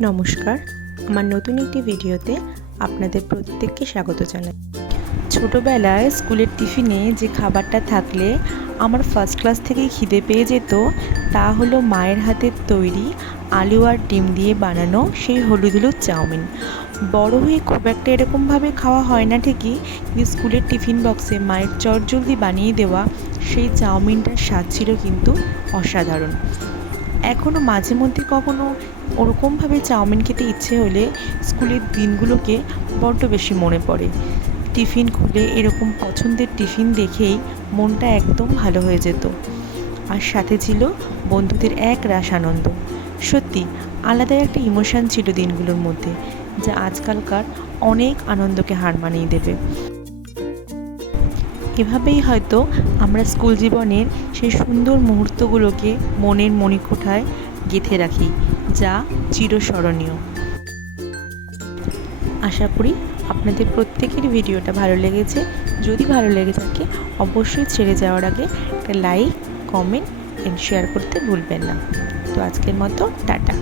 নমস্কার, আমার নতুন একটি ভিডিওতে আপনাদের প্রত্যেককে স্বাগত জানাই। ছোটোবেলায় স্কুলের টিফিনে যে খাবারটা থাকলে আমার ফার্স্ট ক্লাস থেকেই খিদে পেয়ে যেত, তা হলো মায়ের হাতের তৈরি আলু আর ডিম দিয়ে বানানো সেই হলুদ হলুদ চাউমিন। বড় হয়ে খুব একটা এরকমভাবে খাওয়া হয় না ঠিকই, কিন্তু স্কুলের টিফিন বক্সে মায়ের চটজলদি বানিয়ে দেওয়া সেই চাউমিনটার স্বাদ ছিল কিন্তু অসাধারণ। এখনও মাঝে মধ্যে কখনো ওরকমভাবে চাউমিন খেতে ইচ্ছে হলে স্কুলের দিনগুলোকে বড্ড বেশি মনে পড়ে। টিফিন খুলে এরকম পছন্দের টিফিন দেখেই মনটা একদম ভালো হয়ে যেত, আর সাথে ছিল বন্ধুদের এক রাস আনন্দ। সত্যি আলাদা একটা ইমোশান ছিল দিনগুলোর মধ্যে, যা আজকালকার অনেক আনন্দকে হার মানিয়ে দেবে। এভাবেই হয়তো আমরা স্কুল জীবনের সেই সুন্দর মুহূর্তগুলোকে মনের মণিকোঠায় গেঁথে রাখি, যা চিরস্মরণীয়। আশা করি আপনাদের প্রত্যেকের ভিডিওটা ভালো লেগেছে। যদি ভালো লেগে থাকে অবশ্যই ছেড়ে যাওয়ার আগে একটা লাইক, কমেন্ট এন্ড শেয়ার করতে ভুলবেন না। তো আজকের মতো টাটা।